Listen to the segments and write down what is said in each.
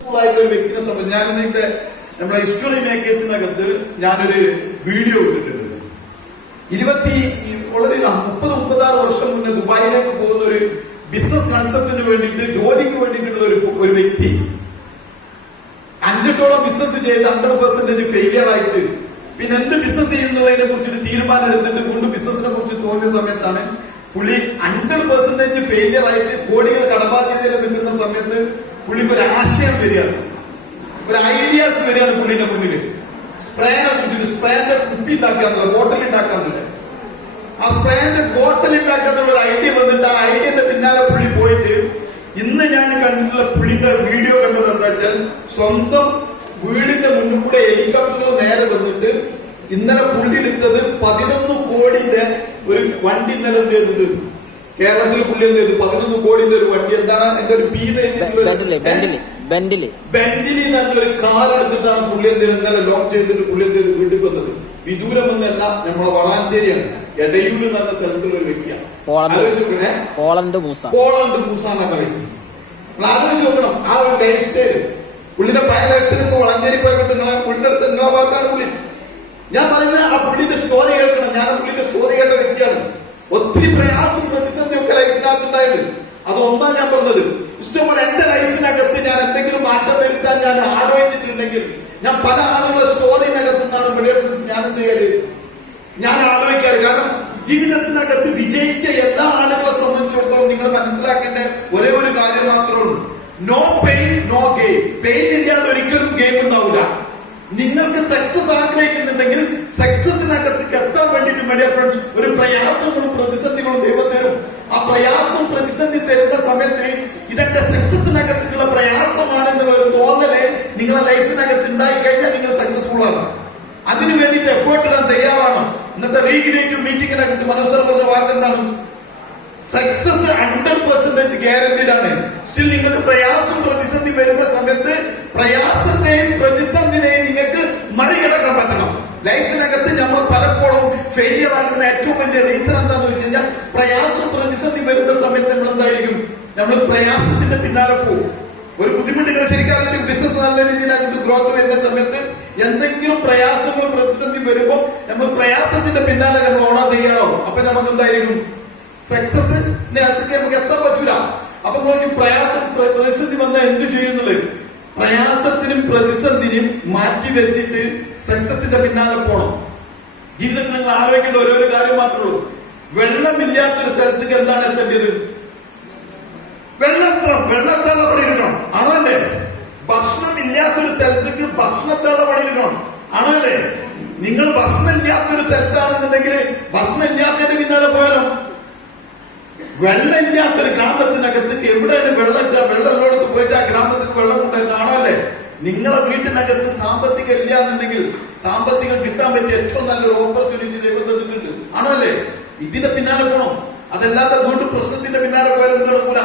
ഒരു വ്യക്തിനെ സംബന്ധിച്ച് ഞാൻ ഇന്നിന്റെ നമ്മുടെ ഹിസ്റ്ററി മേക്കേഴ്സിനകത്ത് ഞാനൊരു വീഡിയോ ഇട്ടിട്ടുണ്ട്. 30-36 വർഷം മുന്നേ ദുബായിലേക്ക് പോകുന്ന ഒരു ബിസിനസ് കൺസെപ്റ്റിന് വേണ്ടിയിട്ട് ജോലിക്ക് വേണ്ടിയിട്ടുള്ള ഒരു വ്യക്തി 5-ഓളം ബിസിനസ് ചെയ്ത് 100% ഫെയിലിയർ ആയിട്ട് പിന്നെ എന്ത് ബിസിനസ് ചെയ്യുന്നതിനെ കുറിച്ചിട്ട് തീരുമാനം എടുത്തിട്ട് കൊണ്ട് ബിസിനസിനെ കുറിച്ച് തോന്നിയ സമയത്താണ് പുള്ളി 100% ഫെയിലിയർ ആയിട്ട് കോടികൾ കടബാധ്യതയിൽ നിൽക്കുന്ന സമയത്ത് പുള്ളിക്ക് ഒരു ആശയം വരികയാണ്, ഒരു ഐഡിയാസ് വരികയാണ് പുള്ളിന്റെ മുന്നിൽ. സ്പ്രേനെ കുറിച്ചിട്ട് സ്പ്രേന്റെ കുപ്പി ഉണ്ടാക്കാന്നുള്ള ബോട്ടിൽ ഉണ്ടാക്കാന്നില്ല, ആ സ്പ്രേന്റെ ബോട്ടിൽ ഉണ്ടാക്കാന്നുള്ള ഒരു ഐഡിയ വന്നിട്ട് ആ ഐഡിയന്റെ പിന്നാലെ പുള്ളി പോയിട്ട് ഇന്ന് ഞാൻ കണ്ടിട്ടുള്ള പുള്ളിന്റെ വീഡിയോ കണ്ടത് എന്താ വെച്ചാൽ സ്വന്തം വീടിന്റെ മുന്നിൽ കൂടെ ഹെലികോപ്റ്ററിൽ നേരെ വന്നിട്ട് ഇന്നലെ പുള്ളി എടുത്തത് 11 കോടിന്റെ ഒരു വണ്ടി ഇന്നലെ എന്ത് ചെയ്തത് കേരളത്തിൽ പുള്ളി എന്ത് ചെയ്തു 11 കോടിന്റെ ഒരു വണ്ടി. എന്താണ് എന്റെ ഒരു ബെന്റിലി എന്നൊരു കാർ എടുത്തിട്ടാണ് പുള്ളി എന്ത് ഇന്നലെ ലോഞ്ച് ചെയ്തിട്ട് പുള്ളി എന്ത് ചെയ്ത് വീട്ടിൽ വന്നത്. വിദൂരം എന്നല്ല, നമ്മളെ വളാഞ്ചേരിയാണ്, എടയൂർ എന്ന് പറഞ്ഞ സ്ഥലത്തുള്ള ഒരു വ്യക്തിയാണ്. പോളണ്ട് മൂസ എന്നൊക്കെ വ്യക്തി ആലോചിച്ച് നോക്കണം. ആ ഒരു ലൈഫ് സ്റ്റൈല് പുള്ളിന്റെ പല ലക്ഷങ്ങൾക്ക് വളാഞ്ചേരി പോയിട്ട് നിങ്ങളെ വീടിന്റെ അടുത്ത് നിങ്ങളെ ഭാഗത്താണ് പുള്ളി. ഞാൻ പറയുന്നത് ആ പുള്ളിന്റെ സ്റ്റോറി കേൾക്കണം. ഞാൻ പുള്ളിന്റെ സ്റ്റോറി കേട്ട വ്യക്തിയാണ്. ഒത്തിരി പ്രയാസം പ്രതിസന്ധി ഒക്കെ ലൈഫിനകത്തുണ്ടായിട്ടുണ്ട്. അതൊന്നാ ഞാൻ പറഞ്ഞത്. ഇഷ്ടംപോലെ എന്റെ ലൈഫിനകത്ത് ഞാൻ എന്തെങ്കിലും മാറ്റം വരുത്താൻ ഞാൻ ആലോചിച്ചിട്ടുണ്ടെങ്കിൽ ഞാൻ പല ആളുകളുടെ സ്റ്റോറിനകത്ത് നിന്നാണ് ഞാൻ എന്ത് ചെയ്യല് ഞാൻ ആലോചിക്കാറ്. കാരണം ജീവിതത്തിനകത്ത് വിജയിച്ച എല്ലാ ആളുകളെ സംബന്ധിച്ചിടത്തോളം നിങ്ങൾ മനസ്സിലാക്കേണ്ട ഒരേ ഒരു കാര്യം മാത്രമേ ഉള്ളൂ, no pain no game. Pain ഇല്ലാതെ ഒരിക്കലും ഗെയിം ഉണ്ടാവില്ല. നിങ്ങൾക്ക് സക്സസ് ആഗ്രഹിക്കുന്നുണ്ടെങ്കിൽ സക്സസിനകത്തേക്ക് എത്താൻ വേണ്ടിയിട്ട് മൈ ഫ്രണ്ട്സ് ഒരു പ്രയാസങ്ങളും പ്രതിസന്ധികളും ദൈവം തരും. ആ പ്രയാസം പ്രതിസന്ധി തരുന്ന സമയത്ത് ഇതൊക്കെ സക്സസിനകത്തേക്കുള്ള പ്രയാസമാണെന്നുള്ള ഒരു തോന്നല് നിങ്ങളുടെ ലൈഫിനകത്ത് ഉണ്ടായി കഴിഞ്ഞാൽ നിങ്ങൾ സക്സസ്ഫുൾ ആണ്. അതിനു വേണ്ടിയിട്ട് എഫേർട്ട് ഇടാൻ തയ്യാറാണ്. ഇന്നത്തെ റീക്രിയേറ്റീവ് മീറ്റിംഗിനകത്ത് മനോസർ പറഞ്ഞ വാക്ക് എന്താണ്? സക്സസ് 100% ഗ്യാരണ്ടീഡ് ആണ്. സ്റ്റിൽ നിങ്ങൾക്ക് പ്രയാസം പ്രതിസന്ധി വരുന്ന സമയത്ത് പ്രയാസത്തെയും പ്രതിസന്ധിനെയും നിങ്ങൾക്ക് മറികടക്കാൻ പറ്റണം. ലൈഫിനകത്ത് നമ്മൾ പലപ്പോഴും ഫെയിലിയർ ആകുന്ന ഏറ്റവും വലിയ റീസൺ എന്താണെന്ന് വെച്ച് കഴിഞ്ഞാൽ പ്രയാസം പ്രതിസന്ധി വരുന്ന സമയത്ത് നമ്മൾ എന്തായിരിക്കും, നമ്മൾ പ്രയാസത്തിന്റെ പിന്നാലെ പോകും. ഒരു ബുദ്ധിമുട്ടുകൾ ശരിക്കും ബിസിനസ് നല്ല രീതിയിലായിട്ട് ഗ്രോത്ത് വരുന്ന സമയത്ത് എന്തെങ്കിലും പ്രയാസങ്ങൾ പ്രതിസന്ധി വരുമ്പോൾ നമ്മൾ പ്രയാസത്തിന്റെ പിന്നാലെ നമ്മൾ ഓടാൻ തയ്യാറാവും. അപ്പൊ നമുക്ക് എന്തായിരിക്കും, സക്സസിന്റെ അടുത്തേക്ക് നമുക്ക് എത്താൻ പറ്റൂല. അപ്പൊ നോക്കി പ്രയാസം പ്രതിസന്ധി വന്നാൽ എന്ത് ചെയ്യുന്നത്, പ്രയാസത്തിനും പ്രതിസന്ധിനും മാറ്റി വെച്ചിട്ട് സക്സസിന്റെ പിന്നാലെ പോകണം. ജീവിതത്തിൽ നിങ്ങൾ ആലോചിക്കേണ്ട ഓരോ കാര്യം മാത്രമേ ഉള്ളൂ. വെള്ളമില്ലാത്തൊരു സ്ഥലത്തേക്ക് എന്താണ് എത്തേണ്ടത്? വെള്ളത്തുള്ള പണിയെടുക്കണം, ആണല്ലേ? ഭക്ഷണം ഇല്ലാത്തൊരു സ്ഥലത്തേക്ക് ഭക്ഷണത്തുള്ള പണിയെടുക്കണം, ആണല്ലേ? നിങ്ങൾ ഭക്ഷണം ഇല്ലാത്തൊരു സ്ഥലത്താണെന്നുണ്ടെങ്കിൽ ഭക്ഷണം ഇല്ലാത്തതിന്റെ പിന്നാലെ പോയാലോ? വെള്ളം ഇല്ലാത്തൊരു ഗ്രാമത്തിനകത്തേക്ക് എവിടെയാണ് വെള്ളമുള്ളടത്ത് പോയിട്ട് ആ ഗ്രാമത്തിൽ വെള്ളം കൊണ്ടുവരുന്ന, ആണല്ലേ? നിങ്ങളെ വീട്ടിനകത്ത് സാമ്പത്തികം ഇല്ല എന്നുണ്ടെങ്കിൽ സാമ്പത്തികം കിട്ടാൻ പറ്റിയ ഏറ്റവും നല്ലൊരു ഓപ്പർച്യൂണിറ്റി ദൈവം തന്നിട്ടുണ്ട്, ആണല്ലേ? ഇതിന്റെ പിന്നാലെ പോകണം. അതല്ലാതെ വീണ്ടും പ്രശ്നത്തിന്റെ പിന്നാലെ പോയാൽ എന്ത് നടക്കൂല,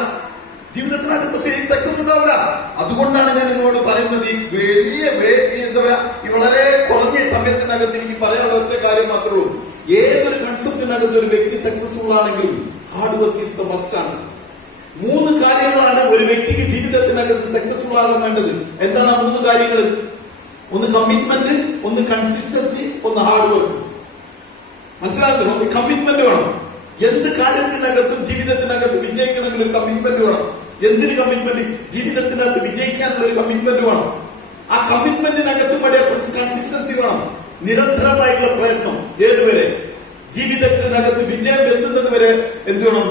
ജീവിതത്തിനകത്ത് സക്സസ് ഉണ്ടാവില്ല. അതുകൊണ്ടാണ് ഞാൻ നിങ്ങളോട് പറയുന്നത്, ഈ വലിയ എന്താ പറയാ, ഈ വളരെ കുറഞ്ഞ സമയത്തിനകത്ത് എനിക്ക് പറയാനുള്ള ഒറ്റ കാര്യം മാത്രമേ ഉള്ളൂ. ഏതൊരു കൺസെപ്റ്റിനകത്ത് ഒരു വ്യക്തി സക്സസ്ഫുൾ ആണെങ്കിലും hard work is the must ആണ്. 3 കാര്യങ്ങളാണ് ഒരു വ്യക്തിക്ക് ജീവിതത്തിനകത്ത് സക്സസ്ഫുൾ ആകാൻ വേണ്ടത്. എന്താണ് ആ 3 കാര്യങ്ങൾ? ഒന്ന് കമ്മിറ്റ്മെന്റ്, ഒന്ന് കൺസിസ്റ്റൻസി, ഒന്ന് ഹാർഡ് വർക്ക്. മനസ്സിലാകുന്നു? ഒന്ന് കമ്മിറ്റ്മെന്റ് വേണം. എന്ത് കാര്യത്തിനകത്തും ജീവിതത്തിനകത്ത് വിജയിക്കണമെങ്കിൽ ഒരു കമ്മിറ്റ്മെന്റ് വേണം. എന്തിന് കമ്മിറ്റ്മെന്റ്? ജീവിതത്തിനകത്ത് വിജയിക്കാനുള്ള ഒരു കമ്മിറ്റ്മെന്റ് വേണം. ആ കമ്മിറ്റ്മെന്റിനകത്ത് കൺസിസ്റ്റൻസി വേണം. നിരന്തരമായിട്ടുള്ള പ്രയത്നം. ഏതുവരെ? ജീവിതത്തിനകത്ത് വിജയം എത്തുന്നത് വരെ എന്ത് വേണം?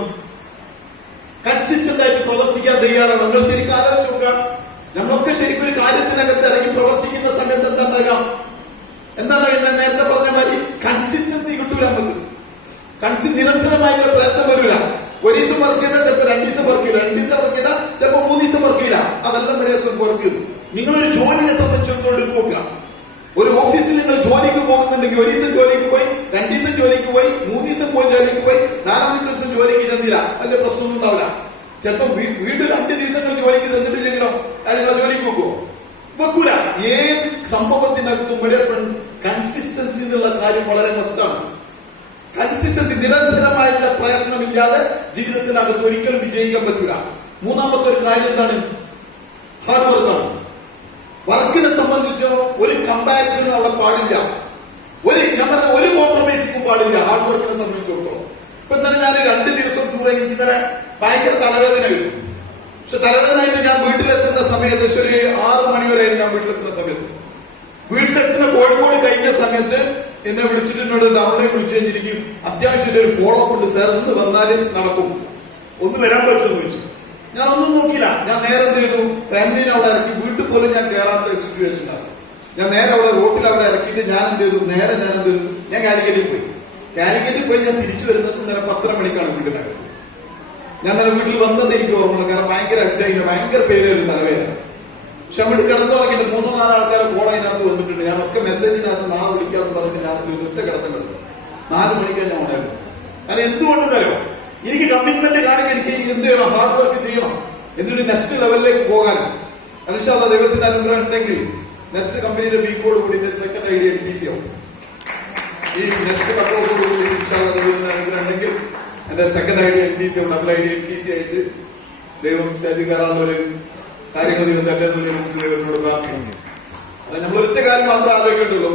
കൺസിസ്റ്റന്റ് ആയിട്ട് പ്രവർത്തിക്കാൻ തയ്യാറാണ്. നമ്മൾ ശരിക്കും ആലോചിച്ച് നോക്കാം. നമ്മളൊക്കെ ശരിക്കും ഒരു കാര്യത്തിനകത്ത് ഇറങ്ങി പ്രവർത്തിക്കുന്ന സമയത്ത് എന്താണ് ഞാൻ നേരത്തെ പറഞ്ഞ മാതിരി കൺസിസ്റ്റൻസി കിട്ടൂല. നമുക്ക് നിരന്തരമായിട്ടുള്ള പ്രയത്നം വരില്ല. ഒരു ദിവസം വർക്ക് ചെയ്താൽ ചിലപ്പോൾ 2 ദിവസം വർക്ക് ചെയ്യില്ല, 2 ദിവസം വർക്ക് ചെയ്താൽ ചിലപ്പോൾ 3 ദിവസം വർക്ക് ചെയ്യില്ല. അതെല്ലാം വർക്ക് ചെയ്തു. നിങ്ങളൊരു ജോലിയെ സംബന്ധിച്ചിടത്തോളം എടുത്തു നോക്കുക. ഒരു ഓഫീസിൽ നിങ്ങൾ ജോലിക്ക് പോകുന്നുണ്ടെങ്കിൽ 1 ദിവസം ജോലിക്ക് പോയി, 2 ദിവസം ജോലിക്ക് പോയി, 3 ദിവസം ജോലിക്ക് പോയി, 4ാമത്തെ ദിവസം ജോലിക്ക് ചെന്നില്ല, വലിയ പ്രശ്നമൊന്നും ഉണ്ടാവില്ല. ചിലപ്പോൾ വീണ്ടും 2 ദിവസങ്ങൾ ജോലിക്ക് ചെന്നിട്ടില്ലെങ്കിലോ നിങ്ങൾ ജോലിക്ക് വെക്കൂല. ഏത് സംഭവത്തിനകത്തും കൺസിസ്റ്റൻസി എന്നുള്ള കാര്യം വളരെ മസ്റ്റാണ്. കൺസിസ്റ്റൻസി, നിരന്തരമായിട്ടുള്ള പ്രയത്നമില്ലാതെ ജീവിതത്തിനകത്ത് ഒരിക്കലും വിജയിക്കാൻ പറ്റൂല. 3ാമത്തെ ഒരു കാര്യം എന്താണ്? ഹാർഡ് വർക്കാണ്. ഒരു കമ്പാരിസണും അവിടെ പാടില്ല. ഞാൻ പറഞ്ഞ ഒരു കോംപ്രമൈസിങ്ങും പാടില്ല ഹാർഡ് വർക്കിനെ സംബന്ധിച്ചിടത്തോളം. ഇപ്പൊ ഇന്നലെ ഞാൻ 2 ദിവസം ടൂർ എനിക്ക് ഇന്നലെ ഭയങ്കര തലവേദന വരും. പക്ഷെ തലവേദനയായിട്ട് ഞാൻ വീട്ടിലെത്തുന്ന സമയത്ത് ഒരു 6 മണി വരെയായിരുന്നു ഞാൻ വീട്ടിലെത്തുന്ന സമയത്ത്. വീട്ടിലെത്തുന്ന കോഴിക്കോട് കഴിഞ്ഞ സമയത്ത് എന്നെ വിളിച്ചിട്ട് എന്നോട് ഡൗൺലൈൻ വിളിച്ചു കഴിഞ്ഞിരിക്കും, അത്യാവശ്യം ഒരു ഫോളോ അപ്പ് ഉണ്ട് സാർ, ഒന്ന് വന്നാലും നടക്കും, ഒന്ന് വരാൻ പറ്റുമെന്ന് ചോദിച്ചു. ഞാൻ ഒന്നും നോക്കില്ല. ഞാൻ നേരെ എന്ത് ചെയ്തു, ഫാമിലിനെ അവിടെ ഇറക്കി, വീട്ടിൽ പോലും ഞാൻ കയറാത്ത സിറ്റുവേഷൻ ആണ്. ഞാൻ നേരെ അവിടെ റോട്ടിൽ അവിടെ ഇറക്കിയിട്ട് ഞാൻ എന്ത് ചെയ്തു, നേരെ ഞാൻ എന്ത് ചെയ്തു, ഞാൻ കാലിക്കറ്റിൽ പോയി. കാലിക്കറ്റിൽ പോയി ഞാൻ തിരിച്ചു വരുന്നത് നേരെ 10 മണിക്കാണ് വീട്ടിനകത്ത്. ഞാൻ നേരെ വീട്ടിൽ വന്നത് എനിക്ക് ഓർമ്മ, കാരണം ഭയങ്കര അഡ്ഡായിരുന്നു, ഭയങ്കര പേരായിരുന്നു തലവേദന. പക്ഷെ അങ്ങോട്ട് കിടന്നുറങ്ങിയിട്ട് 3-4 ആൾക്കാരെ കോൾ അതിനകത്ത് വന്നിട്ടുണ്ട്. ഞാൻ ഒക്കെ മെസ്സേജിനകത്ത് നാളെ വിളിക്കാമെന്ന് പറഞ്ഞിട്ട് ഞാൻ ഒറ്റ കിടത്തം കിടന്നു. 4 മണിക്കാണ് ഞാൻ ഉണ്ടായിരുന്നു. കാരണം എന്തുകൊണ്ട് തരോ, എനിക്ക് കമ്മിറ്റ്മെന്റ് കാണിക്കാൻ എനിക്ക് എന്ത് ചെയ്യണം, ഹാർഡ് വർക്ക് ചെയ്യണം, എന്നിട്ട് നെക്സ്റ്റ് ലെവലിലേക്ക് പോകാനും. അനുഷാദ ദൈവത്തിന്റെ അനുഗ്രഹം ഉണ്ടെങ്കിൽ നെക്സ്റ്റ് കമ്പനിയുടെ വീക്കോട് കൂടി സെക്കൻഡ് ഐഡിയ MTC ആവും. ഈ നെക്സ്റ്റ് കട്ടോട് കൂടി ദൈവത്തിന്റെ അനുഗ്രഹം ഉണ്ടെങ്കിൽ എന്റെ സെക്കൻഡ് ഐഡിയ MTC ആവും. ഡബിൾ ഐഡിയ MTC ആയിട്ട് ദൈവം സ്റ്റേജിൽ കയറാവുന്ന കാര്യങ്ങൾ ദൈവം തന്നെ നമുക്ക് ദൈവത്തിനോട് പ്രാർത്ഥിക്കണം. അല്ല, നമ്മൾ ഒറ്റ കാര്യം മാത്രം ആലോചിക്കേണ്ടുള്ളൂ.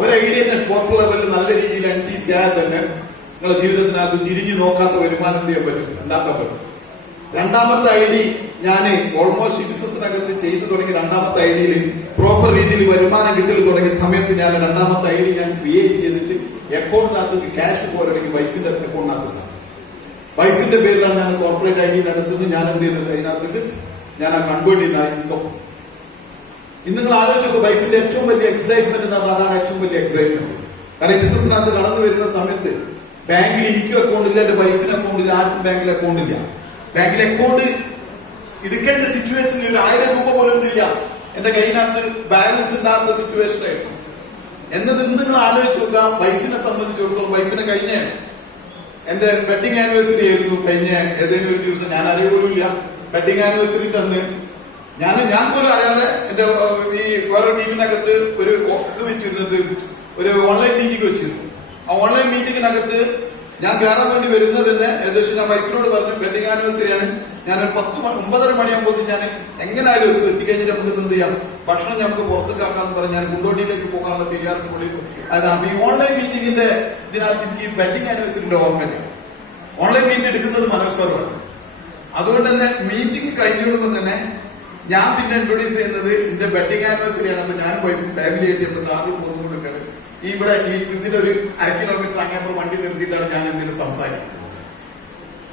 ഒരു ഐഡിയ സ്പോർട്ട് ലെവലിൽ നല്ല രീതിയിൽ MTC ആയാൽ തന്നെ നിങ്ങളുടെ ജീവിതത്തിനകത്ത് തിരിഞ്ഞു നോക്കാത്ത വരുമാനം ചെയ്യാൻ പറ്റും, ഉണ്ടാക്കാൻ പറ്റും. രണ്ടാമത്തെ ഐഡി ഞാൻ ഓൾമോസ്റ്റ് ബിസിനസിനകത്ത് ചെയ്തു തുടങ്ങി. രണ്ടാമത്തെ ഐഡിയിൽ പ്രോപ്പർ രീതിയിൽ വരുമാനം കിട്ടൽ തുടങ്ങിയ സമയത്ത് ഞാൻ രണ്ടാമത്തെ ഐഡി ഞാൻ ക്രിയേറ്റ് ചെയ്തിട്ട് അക്കൗണ്ടിനകത്ത് ക്യാഷ് പോലെങ്കിൽ വൈഫിന്റെ അക്കൗണ്ടിനകത്ത്, വൈഫിന്റെ പേരിലാണ് ഞാൻ കോർപ്പറേറ്റ് ഐഡിയിനകത്തുനിന്ന് ഞാൻ എന്ത് ചെയ്തത്, അതിനകത്ത് ഞാൻ ആ കൺവേർട്ട് ചെയ്യുന്ന ഇൻകം. ഇന്ന് നിങ്ങൾ ആലോചിച്ചപ്പോൾ വൈഫിന്റെ ഏറ്റവും വലിയ എക്സൈറ്റ്മെന്റ് എന്ന് പറഞ്ഞാൽ അതാണ് ഏറ്റവും വലിയ എക്സൈറ്റ്മെന്റ്. കാരണം ബിസിനസിനകത്ത് കടന്നു വരുന്ന സമയത്ത് ബാങ്കിൽ എനിക്കും അക്കൗണ്ടില്ല, എന്റെ വൈഫിന് അക്കൗണ്ടില്ല, ആർക്കും ബാങ്കിൽ അക്കൗണ്ടില്ല. ബാങ്കിൽ അക്കൗണ്ട് എടുക്കേണ്ട സിറ്റുവേഷനിൽ 1000 രൂപ പോലും ഇല്ല, എന്റെ കയ്യിനകത്ത് ബാലൻസ് ഇല്ലാത്ത സിറ്റുവേഷൻ ആയിരുന്നു എന്നത് ഇന്ന് നിങ്ങൾ ആലോചിച്ച് നോക്കുക. വൈഫിനെ സംബന്ധിച്ചിടത്തോളം വൈഫിനെ കഴിഞ്ഞ എന്റെ വെഡിങ് ആനിവേഴ്സറി ആയിരുന്നു കഴിഞ്ഞ ഏതെങ്കിലും ഒരു ദിവസം, ഞാൻ അറിയുപോലുമില്ല. വെഡിങ് ആനിവേഴ്സറി തന്ന് ഞാൻ പോലും അറിയാതെ എന്റെ ഈ വേറെ ടീമിനകത്ത് ഒരു ഇത് വെച്ചിരുന്നത്, ഒരു ഓൺലൈൻ മീറ്റിംഗ് വെച്ചിരുന്നു. ആ ഓൺലൈൻ മീറ്റിംഗിനകത്ത് ഞാൻ കയറാൻ വേണ്ടി വരുന്നത് തന്നെ ഏകദേശം ഞാൻ വൈഫിനോട് പറഞ്ഞു, വെഡിങ് ആനിവേഴ്സറി ആണ്, ഞാൻ 9:30 മണിയാകുമ്പോൾ ഞാൻ എങ്ങനെയായാലും എത്തിക്കഴിഞ്ഞിട്ട് നമുക്ക് എന്ത് ചെയ്യാം, ഭക്ഷണം നമുക്ക് പുറത്തേക്ക് ആക്കാന്ന് പറഞ്ഞ് ഞാൻ കുണ്ടോട്ടിയിലേക്ക് പോകാനുള്ള തയ്യാറെടുപ്പുള്ളിൽ. അപ്പൊ ഈ ഓൺലൈൻ മീറ്റിംഗിന്റെ ഇതിനകത്ത് എനിക്ക് വെഡിങ് ആനിവേഴ്സറിന്റെ ഓർമ്മയില്ല. ഓൺലൈൻ മീറ്റിംഗ് എടുക്കുന്നത് മനോസ്വരമാണ്. അതുകൊണ്ട് തന്നെ മീറ്റിംഗ് കഴിഞ്ഞോടുമ്പോൾ തന്നെ ഞാൻ പിന്നെ ഇൻട്രൊഡ്യൂസ് ചെയ്യുന്നത് എന്റെ വെഡിങ് ആനിവേഴ്സറി ആണ്. അപ്പൊ ഞാൻ വൈഫും ഫാമിലി ആയിട്ട് ഇവിടെ 4 പോകുന്നുകൊണ്ടിരിക്കുകയാണ്. ഇവിടെ ഈ ഇതിന്റെ ഒരു 1/2 കിലോമീറ്റർ അങ്ങേപ്പുറം വണ്ടി നിർത്തിയിട്ടാണ് ഞാൻ എന്തെങ്കിലും സംസാരിക്കുന്നത്.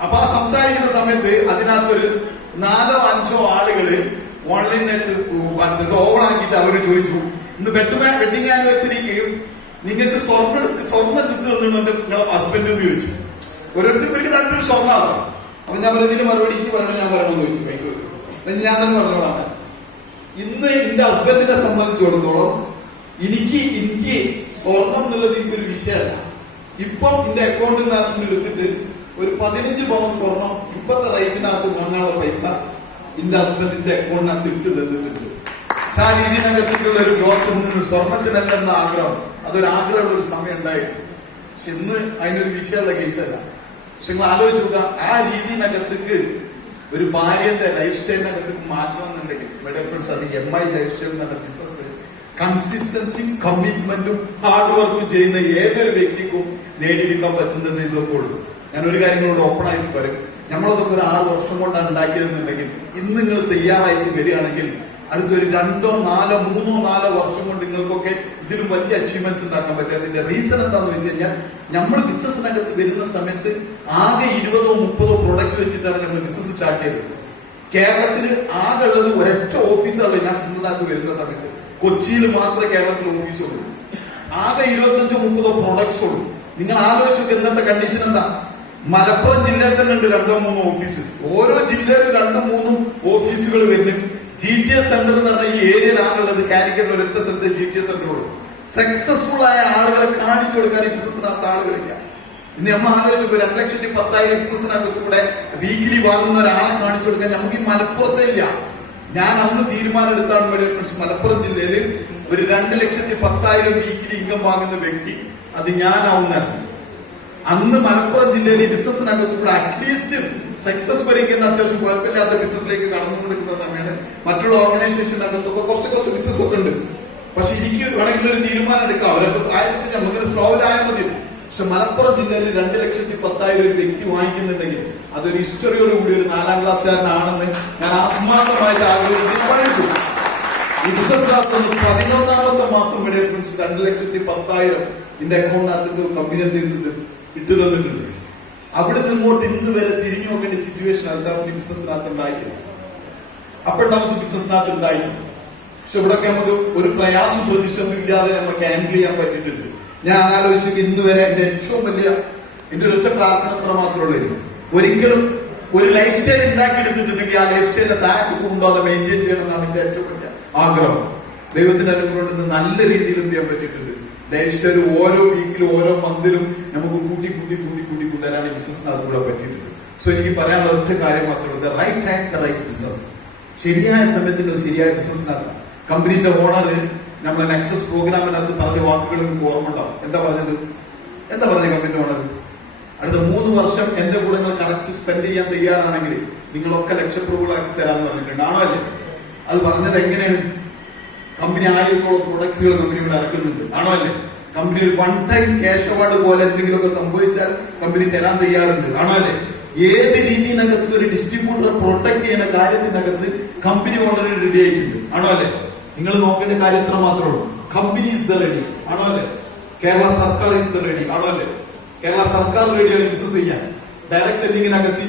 അപ്പൊ ആ സംസാരിക്കുന്ന സമയത്ത് അതിനകത്തൊരു 4-5 ആളുകള് ഓൺലൈനായിട്ട് ഓൺ ആക്കിയിട്ട് അവര് ചോദിച്ചു, ഇന്ന് വെഡിങ് ആനിവേഴ്സറിക്ക് നിങ്ങൾക്ക് സ്വർണ്ണം എടുത്ത് തന്നിട്ടുണ്ട് നിങ്ങളുടെ ഹസ്ബൻഡ് എന്ന് ചോദിച്ചു. ഓരോരുത്തർക്ക് നല്ലൊരു സ്വർണ്ണമാണ്. അപ്പൊ ഞാൻ ഇതിന് മറുപടിക്ക് പറഞ്ഞു, ഞാൻ പറയണമെന്ന് ചോദിച്ചു വൈഫ്. ഞാൻ തന്നെ പറഞ്ഞോളാം, ഇന്ന് എന്റെ ഹസ്ബൻഡിനെ സംബന്ധിച്ചിടത്തോളം എനിക്ക് സ്വർണം എന്നുള്ളത് എനിക്കൊരു വിഷയമല്ല. ഇപ്പം എന്റെ അക്കൗണ്ടിൽ നിന്ന് എടുത്തിട്ട് ഒരു 15 പവൻ സ്വർണം ഇപ്പത്തെ റേറ്റിനകത്ത് വാങ്ങാനുള്ള പൈസ എന്റെ ഹസ്ബൻഡിന്റെ അക്കൗണ്ടിനകത്ത് ഇട്ട് തന്നിട്ടുണ്ട്. പക്ഷെ ആ രീതിനകത്തേക്കുള്ള ഒരു ഗ്രോത്ത് സ്വർണത്തിനല്ലെന്ന ആഗ്രഹം, അതൊരു ആഗ്രഹമുള്ള ഒരു സമയം ഉണ്ടായിരുന്നു. പക്ഷെ ഇന്ന് അതിനൊരു വിഷയമുള്ള കേസല്ല. പക്ഷെ നിങ്ങൾ ആലോചിച്ച് നോക്കുക, ആ രീതിനകത്തേക്ക് ഒരു ഭാര്യന്റെ ലൈഫ് സ്റ്റൈലിനകത്തേക്ക് മാറ്റണം എന്നുണ്ടെങ്കിൽ മൈ ഫ്രണ്ട്സ്, അത് MI ലൈഫ് സ്റ്റൈൽ എന്ന് പറഞ്ഞ ബിസിനസ് കൺസിസ്റ്റൻസി, കമ്മിറ്റ്മെന്റും ഹാർഡ് വർക്കും ചെയ്യുന്ന ഏതൊരു വ്യക്തിക്കും നേടിയെടുക്കാൻ പറ്റുന്നത് ഇതൊക്കെ ഉള്ളൂ. ഞാൻ ഒരു കാര്യങ്ങളോട് ഓപ്പൺ ആയിട്ട് പറയും, നമ്മളതൊക്കെ ഒരു 6 വർഷം കൊണ്ടാണ് ഉണ്ടാക്കിയതെന്നുണ്ടെങ്കിൽ ഇന്ന് നിങ്ങൾ തയ്യാറായിട്ട് വരികയാണെങ്കിൽ അടുത്തൊരു 2-4 വർഷം കൊണ്ട് നിങ്ങൾക്കൊക്കെ ഇതിലും വലിയ അച്ചീവ്മെന്റ്സ് ഉണ്ടാക്കാൻ പറ്റും. അതിന്റെ റീസൺ എന്താന്ന് വെച്ച് കഴിഞ്ഞാൽ, നമ്മൾ ബിസിനസ്സിനകത്ത് വരുന്ന സമയത്ത് ആകെ 20-30 പ്രൊഡക്റ്റ് വെച്ചിട്ടാണ് നമ്മൾ ബിസിനസ് സ്റ്റാർട്ട് ചെയ്തത്. കേരളത്തിൽ ആകെ ഉള്ളത് ഒരൊറ്റ ഓഫീസാണ്. ഞാൻ ബിസിനസ്സിനകത്ത് വരുന്ന സമയത്ത് കൊച്ചിയിൽ മാത്രമേ കേരളത്തിൽ ഓഫീസുള്ളൂ. ആകെ 25-30 പ്രൊഡക്ട്സ് ഉള്ളൂ. നിങ്ങൾ ആലോചിച്ചൊക്കെ ഇന്നത്തെ കണ്ടീഷൻ എന്താ? മലപ്പുറം ജില്ലയിൽ തന്നെ ഉണ്ട് 2-3 ഓഫീസ്. ഓരോ ജില്ലയിലും 2-3 ഓഫീസുകൾ വരുന്നു. GTS സെന്റർ എന്ന് പറഞ്ഞ ഈ ഏരിയയിൽ ആളുള്ളത് കാലിക്കറ്റ് ഒരൊറ്റ സ്ഥലത്ത് GTS സെന്റർ ഉള്ളൂ. സക്സസ്ഫുൾ ആയ ആളുകളെ കാണിച്ചു കൊടുക്കാൻ ഈ ബിസിനസ്സിനകത്ത് ആളുകളില്ല. ഇന്ന് നമ്മൾ ആലോചിച്ചു 2,10,000 ബിസിനസ്സിനകത്ത് കൂടെ വീക്കിലി വാങ്ങുന്ന ഒരാളെ കാണിച്ചു കൊടുക്കാൻ നമുക്ക് ഈ മലപ്പുറത്തെ ഇല്ല. ഞാൻ അന്ന് തീരുമാനം എടുത്താണ് മൈ ഡിയർ ഫ്രണ്ട്സ്, മലപ്പുറം ജില്ലയിൽ ഒരു 2,10,000 വീക്കിലി ഇൻകം വാങ്ങുന്ന വ്യക്തി അത് ഞാനാവുന്നതാണ്. അന്ന് മലപ്പുറം ജില്ലയിൽ ബിസിനസ്സിനകത്ത് കൂടെ അറ്റ്ലീസ്റ്റ് സക്സസ് വരയ്ക്കുന്ന അത്യാവശ്യം കുഴപ്പമില്ലാത്ത ബിസിനസ്സിലേക്ക് കടന്നുകൊണ്ടിരിക്കുന്ന സമയത്ത് മറ്റുള്ള ഓർഗനൈസേഷനകത്തൊക്കെ കുറച്ച് ബിസിനസ് ഒക്കെ ഉണ്ട്. പക്ഷെ എനിക്ക് വേണമെങ്കിൽ ഒരു തീരുമാനം എടുക്കാം, അവരൊക്കെ നമുക്കൊരു സ്ലോവിലായാൽ മതി. പക്ഷെ മലപ്പുറം ജില്ലയിൽ 2,10,000 ഒരു വ്യക്തി വാങ്ങിക്കുന്നുണ്ടെങ്കിൽ അതൊരു ഹിസ്റ്ററിയോടുകൂടി ഒരു 4ാം ക്ലാസ്സുകാരനാണെന്ന് ഞാൻ ആത്മാർത്ഥമായിട്ട് ആഗ്രഹിച്ചു. ഈ ബിസിനസ്സിനകത്ത് 11ാമത്തെ മാസം വരെ ഫ്രണ്ട്സ് 2,10,000 എന്റെ അക്കൗണ്ടിനകത്ത് കമ്പനി എന്ത് ചെയ്തിട്ടുണ്ട്, ഇട്ടു തന്നിട്ടുണ്ട്. അവിടെ നിന്നോട്ട് ഇന്ന് വരെ തിരിഞ്ഞു നോക്കേണ്ട സിറ്റുവേഷൻ അൽത്താഫിന് ബിസിനസ്സിനകത്ത് ഉണ്ടായിട്ടില്ല. അപ്പോഴാവും ബിസിനസ്സിനകത്ത് ഉണ്ടായിരുന്നു. പക്ഷെ ഇവിടെയൊക്കെ നമുക്ക് ഒരു പ്രയാസം പ്രതിസന്ധി ഇല്ലാതെ നമുക്ക് ഹാൻഡിൽ ചെയ്യാൻ പറ്റിയിട്ടുണ്ട്. ഞാൻ ആലോചിച്ചു ഇന്ന് വരെ എന്റെ ഏറ്റവും വലിയ എന്റെ ഒരൊറ്റ പ്രാർത്ഥന അത്ര മാത്രമേ ഉള്ളൂ, ഒരിക്കലും ഒരു ലൈഫ് സ്റ്റൈൽ ഉണ്ടാക്കിയെടുത്തിട്ടുണ്ടെങ്കിൽ ആ ലൈഫ് സ്റ്റൈലിന്റെ താഴത്ത് കൊണ്ടുപോകാതെ മെയിൻറ്റെയിൻ ചെയ്യണം എന്നാണ് എന്റെ ഏറ്റവും വലിയ ആഗ്രഹം. ദൈവത്തിന്റെ അനുഗ്രഹം നല്ല രീതിയിൽ എന്ത് ചെയ്യാൻ പറ്റിയിട്ടുണ്ട്. ലൈഫ് സ്റ്റൈൽ ഓരോ വീക്കിലും ഓരോ മന്തിലും നമുക്ക് കൂട്ടി കൊണ്ടുവരാൻ ഈ ബിസിനസ്സിനകത്ത് കൂടെ പറ്റിയിട്ടുണ്ട്. സോ എനിക്ക് പറയാനുള്ള ഒറ്റ കാര്യം മാത്രമേ ഉള്ളൂ, right time the right business. ശരിയായ സമയത്തിൽ ഒരു ശരിയായ ബിസിനസ്സിനകത്ത് കമ്പനിന്റെ ഓണർ നമ്മളെ നെക്സസ് പ്രോഗ്രാമിനകത്ത് പറഞ്ഞ വാക്കുകൾ നിങ്ങൾക്ക് ഓർമ്മ ഉണ്ടാവും. എന്താ പറഞ്ഞത് കമ്പനിന്റെ ഓണർ? അടുത്ത 3 വർഷം എന്റെ കൂടെ നിങ്ങൾ കറക്റ്റ് സ്പെൻഡ് ചെയ്യാൻ തയ്യാറാണെങ്കിൽ നിങ്ങളൊക്കെ ലക്ഷപ്രഭുകളാക്കി തരാമെന്ന് പറഞ്ഞിട്ടുണ്ട്. ആണോ അല്ലേ? അത് പറഞ്ഞത് എങ്ങനെയാണ്? കമ്പനി 1000ഓളം പ്രൊഡക്ട്സുകൾ കമ്പനിയോട് ഇറക്കുന്നുണ്ട്. ആണോ അല്ലേ? കമ്പനി ഒരു 1 ടൈം ക്യാഷ് അവാർഡ് പോലെ എന്തെങ്കിലുമൊക്കെ സംഭവിച്ചാൽ കമ്പനി തരാൻ തയ്യാറുണ്ട്. ആണോ അല്ലേ? ഏത് രീതിയിനകത്ത് ഒരു ഡിസ്ട്രിബ്യൂട്ടറെ പ്രൊട്ടക്ട് ചെയ്യുന്ന കാര്യത്തിനകത്ത് കമ്പനി ഓൾറെഡി റെഡി ആയിട്ടുണ്ട്. ആണോ അല്ലേ? നിങ്ങൾ നോക്കേണ്ട കാര്യം ഇത്ര മാത്രമേ ഉള്ളൂ, കമ്പനി ഇസ് ദ റെഡി. ആണോ അല്ലേ? കേരള സർക്കാർ ഇസ് ദ റെഡി. ആണോ അല്ലേ? കേരള സർക്കാർ റെഡിയാണ് ബിസിനസ് ചെയ്യാൻ. ഡയറക്ട് സെല്ലിങ്ങിനകത്ത്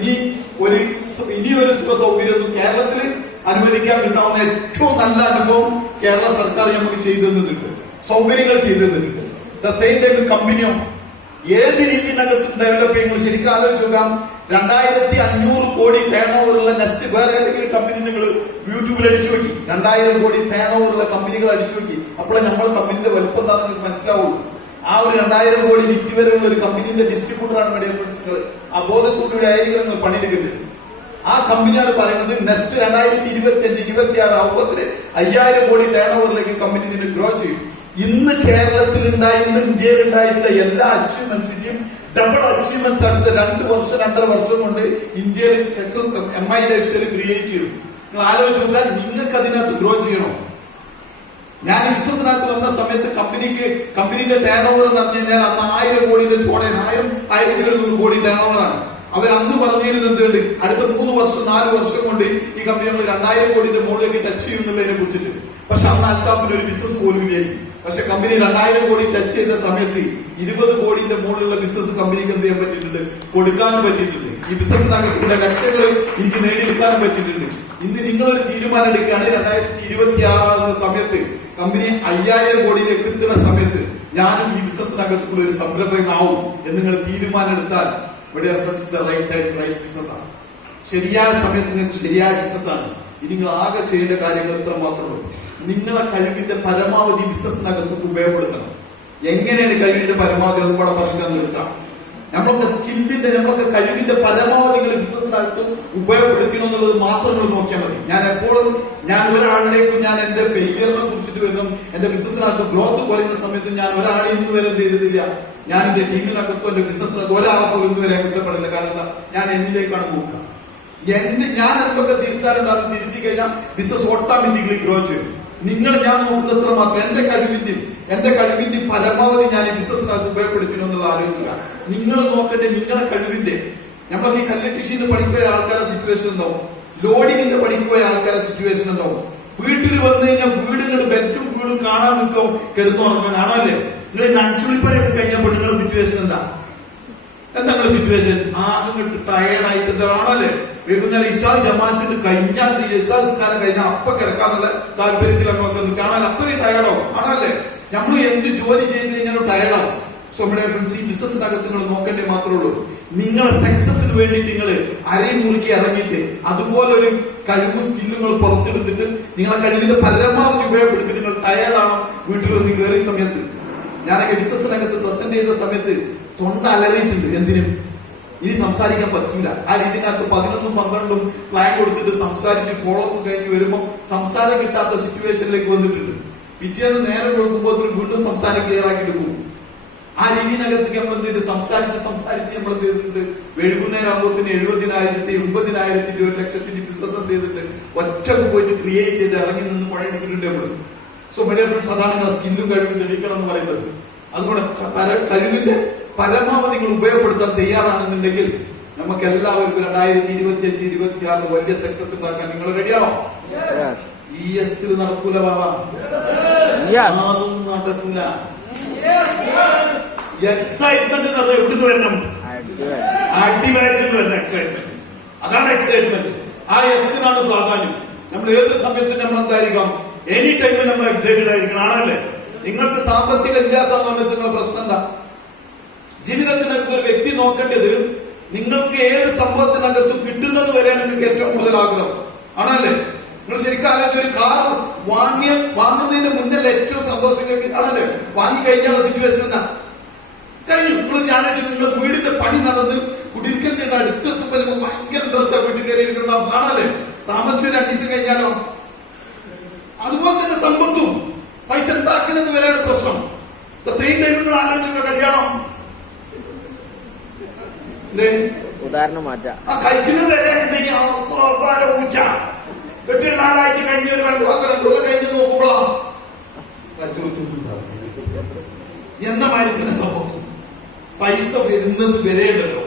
ഇനിയൊരു സുഖ സൗകര്യമൊന്നും കേരളത്തിൽ അനുവദിക്കാൻ കിട്ടാവുന്ന ഏറ്റവും നല്ല അനുഭവം കേരള സർക്കാർ നമുക്ക് ചെയ്തു തന്നിട്ടുണ്ട്, സൗകര്യങ്ങൾ ചെയ്തു തന്നിട്ടുണ്ട്. ദ സെയിം ടൈം കമ്പനിയോ ഏത് രീതിയിനകത്ത് ഡെവലപ്പ് ചെയ്യുമ്പോൾ ശരിക്കും ആലോചിച്ച് നോക്കാം. 2,500 കോടി ടേൺ ഓവറുള്ള നെക്സ്റ്റ് വേറെ ഏതെങ്കിലും കമ്പനി നിങ്ങൾ യൂട്യൂബിൽ അടിച്ചു നോക്കി, 2,000 കോടി ടേൺ ഓവറുള്ള കമ്പനികൾ അടിച്ചു നോക്കി, അപ്പോഴേ നമ്മൾ കമ്പനിന്റെ വലുപ്പം എന്താണെന്ന് നിങ്ങൾക്ക് മനസ്സിലാവുള്ളൂ. ആ ഒരു 2,000 കോടി വിറ്റ് വരെയുള്ള ഒരു കമ്പനിന്റെ ഡിസ്ട്രിബ്യൂട്ടറാണ് മീഡിയ ഫ്രണ്ട്സുകൾ. ആ ബോധത്തോടുകൂടി ആയിരിക്കണം നിങ്ങൾ പണിയെടുക്കേണ്ടത്. ആ കമ്പനിയാണ് പറയുന്നത് നെക്സ്റ്റ് 2025-26 ആവുമ്പത്തിന് 5,000 കോടി ടേൺ ഓവറിലേക്ക് കമ്പനി ഇതിന് ഗ്രോ ചെയ്യും. ഇന്ന് കേരളത്തിൽ ഇന്ന് ഇന്ത്യയിൽ ഉണ്ടായിട്ടുള്ള എല്ലാ അച്ചീവ്മെന്റ്സിന്റെയും ഡബിൾ അച്ചീവ്മെന്റ്സ് അടുത്ത 2-2.5 വർഷം കൊണ്ട് ഇന്ത്യയിൽ MI ലൈഫ് സ്റ്റൈൽ ക്രിയേറ്റ് ചെയ്യും. നിങ്ങൾ ആലോചിച്ച് നോക്കാൻ, നിങ്ങൾക്ക് അതിനകത്ത് ഗ്രോ ചെയ്യണോ? ഞാൻ ബിസിനസ്സിനകത്ത് വന്ന സമയത്ത് കമ്പനിന്റെ ടേൺ ഓവർ എന്ന് പറഞ്ഞു കഴിഞ്ഞാൽ അന്ന് 1000 കോടിയുടെ ചോടയാണ്, 1,700 കോടി ടേൺ ഓവറാണ്. അവർ അന്ന് പറഞ്ഞിരുന്നത് എന്തുണ്ട്, അടുത്ത 3 വർഷം 4 വർഷം കൊണ്ട് ഈ കമ്പനി നമ്മൾ 2,000 കോടിയുടെ മുകളിലേക്ക് ടച്ച് ചെയ്യുന്നുള്ളതിനെ കുറിച്ചിട്ട്. പക്ഷെ അന്ന് അൽത്താഫിന് ഒരു ബിസിനസ് പോലും ഇല്ലായിരിക്കും. പക്ഷെ കമ്പനി 2,000 കോടി ടച്ച് ചെയ്ത സമയത്ത് 20 കോടിന്റെ മുകളിലുള്ള ബിസിനസ് കമ്പനിക്ക് എന്ത് ചെയ്യാൻ പറ്റിയിട്ടുണ്ട്, കൊടുക്കാനും പറ്റിയിട്ടുണ്ട്. ഈ ബിസിനസ്സിനകത്തുള്ള ലക്ഷ്യങ്ങൾ എനിക്ക് നേടിയെടുക്കാനും പറ്റിയിട്ടുണ്ട്. ഇന്ന് നിങ്ങളൊരു തീരുമാനം എടുക്കുകയാണ്, 2026 സമയത്ത് കമ്പനി 5,000 കോടിയിലേക്ക് എത്തുന്ന സമയത്ത് ഞാനും ഈ ബിസിനസ്സിനകത്തുള്ള ഒരു സംരംഭകനാവും എന്ന് നിങ്ങൾ തീരുമാനം എടുത്താൽ റൈറ്റ് ടൈം റൈറ്റ് ബിസിനസ് ആണ്. ശരിയായ സമയത്ത് നിങ്ങൾക്ക് ശരിയായ ബിസിനസ് ആണ്. ഇനി നിങ്ങൾ ആകെ ചെയ്യേണ്ട കാര്യങ്ങൾ ഇത്ര മാത്രമേ ഉള്ളൂ, നിങ്ങളെ കഴിവിന്റെ പരമാവധി ബിസിനസ്സിനകത്ത് ഉപയോഗപ്പെടുത്തണം. എങ്ങനെയാണ് കഴിവിന്റെ പരമാവധി അതുകൂടെ പറഞ്ഞാൽ നിർത്താം. നമ്മളൊക്കെ കഴിവിന്റെ പരമാവധി നിങ്ങൾ ബിസിനസ്സിനകത്ത് ഉപയോഗപ്പെടുത്തണം എന്നുള്ളത് മാത്രം നോക്കിയാൽ മതി. ഞാൻ ഒരാളിലേക്കും ഞാൻ എന്റെ ഫെയിലിയറിനെ കുറിച്ചിട്ട് വരുന്നു, എന്റെ ബിസിനസ്സിനകത്ത് ഗ്രോത്ത് കുറയുന്ന സമയത്ത് ഞാൻ ഒരാളെ ഇന്ന് വരെ എന്ത് ചെയ്തിട്ടില്ല, ഞാൻ എന്റെ ടീമിനകത്തോ എന്റെ ബിസിനസ്സിനകത്ത് ഒരാളെ പോലും ഇന്ന് വരെ കുറ്റപ്പെടില്ല. കാരണം എന്താ, ഞാൻ എന്നിലേക്കാണ് നോക്കുക. ഞാൻ എന്തൊക്കെ തിരുത്താറുണ്ട് അത് തിരുത്തി കഴിഞ്ഞാൽ ബിസിനസ് ഓട്ടോമാറ്റിക്കലി ഗ്രോ ചെയ്യും. ഞാൻ നോക്കുന്നത്ര മാത്രം എന്റെ കഴിവിന്റെ പരമാവധി ഞാൻ ഈ ബിസിനസ്സിനകത്ത് ഉപയോഗപ്പെടുത്തണം എന്നുള്ള ആലോചിക്കുക. നിങ്ങൾ നോക്കട്ടെ നിങ്ങളുടെ കഴിവിന്റെ. നമ്മളൊക്കെ ഈ കല്ലട്ടിഷീന്ന് പഠിക്കുക ആൾക്കാരുടെ സിറ്റുവേഷൻ ഉണ്ടാവും, ലോഡിങ്ങിന്റെ പഠിക്കുക ആൾക്കാരുടെ സിറ്റുവേഷൻ ഉണ്ടാവും. വീട്ടിൽ വന്നു കഴിഞ്ഞാൽ ബെഡ്റൂം വീടും കാണാൻ നിൽക്കും, കിടന്നുറങ്ങാൻ. ആണല്ലേ? നിങ്ങൾ നഞ്ചുളിപ്പരയൊക്കെ കഴിഞ്ഞപ്പോൾ നിങ്ങളുടെ സിറ്റുവേഷൻ എന്താ നിങ്ങളുടെ സിറ്റുവേഷൻ? ആകെ ടയേർഡായിട്ട് എന്താണല്ലേ? വൈകുന്നേരം ഇശാ ജമാഅത്തിന് കഴിഞ്ഞാൽ ഇശാസ്കാരം കഴിഞ്ഞാൽ അപ്പൊ കിടക്കാന്നുള്ള താല്പര്യത്തിൽ നമ്മളൊക്കെ കാണാൻ അത്രയും ടയേർഡോ? ആണല്ലേ? നമ്മൾ എന്ത് ജോലി ചെയ്ത് കഴിഞ്ഞാലും ടയേർഡാവും. സോ നമ്മുടെ ഫ്രണ്ട്സ്, ഈ ബിസിനസ്സിനകത്ത് നിങ്ങൾ നോക്കേണ്ടേ മാത്രമേ ഉള്ളൂ. നിങ്ങളെ സക്സസിന് വേണ്ടിയിട്ട് നിങ്ങൾ അരമുറുക്കി ഇറങ്ങിയിട്ട് അതുപോലെ ഒരു കഴിവും സ്കില്ലും നിങ്ങൾ പുറത്തെടുത്തിട്ട് നിങ്ങളെ കഴിവിന്റെ പരമാവധി ഉപയോഗപ്പെടുത്തി നിങ്ങൾ ടയേർഡാണോ വീട്ടിൽ വന്ന് കയറിയ സമയത്ത്? ഞാനൊക്കെ ബിസിനസ്സിനകത്ത് പ്രസന്റ് ചെയ്ത സമയത്ത് തൊണ്ട അലറിയിട്ടുണ്ട്. എന്തിനും ഇനി സംസാരിക്കാൻ പറ്റൂല. ആ രീതിക്കകത്ത് 11-12 പ്ലാൻ കൊടുത്തിട്ട് സംസാരിച്ച് ഫോളോ അപ്പ് കഴിഞ്ഞ് വരുമ്പോൾ സംസാരം കിട്ടാത്ത സിറ്റുവേഷനിലേക്ക് വന്നിട്ടുണ്ട്. പിറ്റേന്ന് നേരം കൊടുക്കുമ്പോൾ വീണ്ടും സംസാരം ക്ലിയർ ആക്കി എടുക്കും. ആ രീതിനകത്തേക്ക് നമ്മൾ എന്ത് ചെയ്ത് സംസാരിച്ച് നമ്മൾ എന്ത് ചെയ്തിട്ടുണ്ട്, വൈകുന്നേരം ആകുമ്പോഴത്തേന് 70,000, 80,000, 1 ലക്ഷത്തിന്റെ ബിസിനസ് എന്ത് ചെയ്തിട്ട് ഒറ്റക്ക് പോയിട്ട് ക്രിയേറ്റ് ചെയ്ത് ഇറങ്ങി നിന്ന് പണിയെടുത്തിട്ടുണ്ട് നമ്മൾ. സോ മൈ ഡിയർ ഫ്രണ്ട്സ്, അതാണ് നിങ്ങളുടെ സ്കില്ലും കഴിവും തെളിയിക്കണം എന്ന് പറയുന്നത്. അതുകൊണ്ട് കഴിവിന്റെ പരമാവധി നിങ്ങൾ ഉപയോഗപ്പെടുത്താൻ തയ്യാറാണെന്നുണ്ടെങ്കിൽ നമുക്ക് എല്ലാവർക്കും 2025, 2026 വലിയ സക്സസ് ഉണ്ടാക്കാൻ നിങ്ങൾ റെഡിയാണോ? ES നടക്കൂല ബാബാ, അതൊന്നും നടക്കൂല. എക്സൈറ്റ്മെന്റ് എന്ന് പറഞ്ഞാൽ എവിടുന്ന് വരണം? അടിവയറ്റിൽ വരുന്ന എക്സൈറ്റ്മെന്റ്. അതാണ് എക്സൈറ്റ്മെന്റ്. ആ എസിനാണ് പ്രാധാന്യം. നമ്മൾ ഏത് സമയത്തും നമ്മൾ എന്തായിരിക്കാം? എനി ടൈമിൽ നമ്മൾ എക്സൈറ്റഡ് ആയിരിക്കണം. ആണല്ലേ? നിങ്ങൾക്ക് സാമ്പത്തിക ഇല്ലാത്ത സമയത്ത് നിങ്ങളുടെ പ്രശ്നം എന്താ? ജീവിതത്തിനകത്ത് ഒരു വ്യക്തി നോക്കേണ്ടത് നിങ്ങൾക്ക് ഏത് സംഭവത്തിനകത്തും കിട്ടുന്നത് വരെയാണ് നിങ്ങൾക്ക് ഏറ്റവും കൂടുതൽ ആഗ്രഹം. ആണല്ലേ? നിങ്ങൾ ശരിക്കും ആലോചിച്ച ഒരു കാർ വാങ്ങുന്നതിന് മുന്നല്ല ഏറ്റവും സന്തോഷം. ആണല്ലേ? വാങ്ങി കഴിഞ്ഞാലുള്ള സിറ്റുവേഷൻ എന്താ? കഴിഞ്ഞു. നിങ്ങൾ ഞാനു നിങ്ങൾ വീടിന്റെ പണി നടന്ന് കുടിയിരിക്കലിന്റെ അടുത്തെത്തുമ്പോൾ ഭയങ്കര ഇൻട്രസ്റ്റ് വീട്ടിൽ കയറിയിട്ടുണ്ടാവും. ആണല്ലേ? താമസിച്ച് 2 ദിവസം കഴിഞ്ഞാലോ? അതുപോലെ തന്നെ സമ്പത്തും പൈസ ഉണ്ടാക്കുന്നത് വരെയാണ് പ്രശ്നം. സെയിം ടൈം നിങ്ങൾ ആലോചിച്ചൊക്കെ കല്യാണം ഉദാഹരണം മാറ്റാം. ആ കഴിക്കുന്നത് വരെ ഉണ്ടെങ്കിൽ ഊച്ച വെട്ടി 4 ആഴ്ച കഴിഞ്ഞ് ഒരു 2 മാസം 2 കൊല്ലം കഴിഞ്ഞ് നോക്കുമ്പോഴാ എന്നമായിരിക്കുന്ന സംഭവം. പൈസ വരുന്നത് വരെ ഉണ്ടല്ലോ,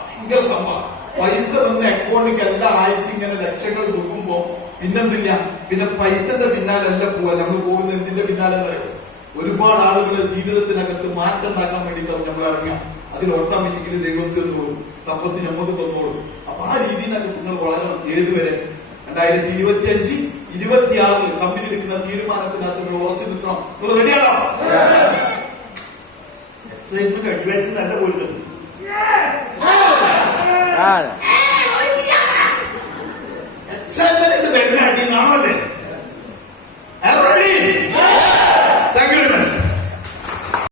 ഭയങ്കര സംഭവം. പൈസ വന്ന് അക്കൗണ്ടിക്ക് എല്ലാ ആഴ്ച ഇങ്ങനെ ലക്ഷങ്ങൾ കൊടുക്കുമ്പോ പിന്നെന്തില്ല, പിന്നെ പൈസന്റെ പിന്നാലല്ല പോവാ. നമ്മൾ പോകുന്ന എന്തിന്റെ പിന്നാലെ അറിയാം? ഒരുപാട് ആളുകളെ ജീവിതത്തിനകത്ത് മാറ്റം ഉണ്ടാക്കാൻ വേണ്ടിയിട്ടാണ് നമ്മൾ ഇറങ്ങാം. അതിൽ ഓട്ടോമാറ്റിക്കലി ദൈവം തന്നോളും, സമ്പത്ത് നമുക്ക് തന്നോളും. അപ്പൊ ആ രീതിയിനകത്ത് നിങ്ങൾ വളരണം. ഏതുവരെ? 2025, 2026 കമ്പനി എടുക്കുന്ന തീരുമാനത്തിനകത്ത് നിങ്ങൾ ഉറച്ചു നിൽക്കണം. നിങ്ങൾ റെഡിയാണോ? എക്സൈറ്റ്മെന്റ് അടിവായിട്ട് നല്ല പോയിട്ടുണ്ട്. എക്സൈറ്റ്മെന്റ് വരുന്ന അടിയെന്നാണോ അല്ലേ?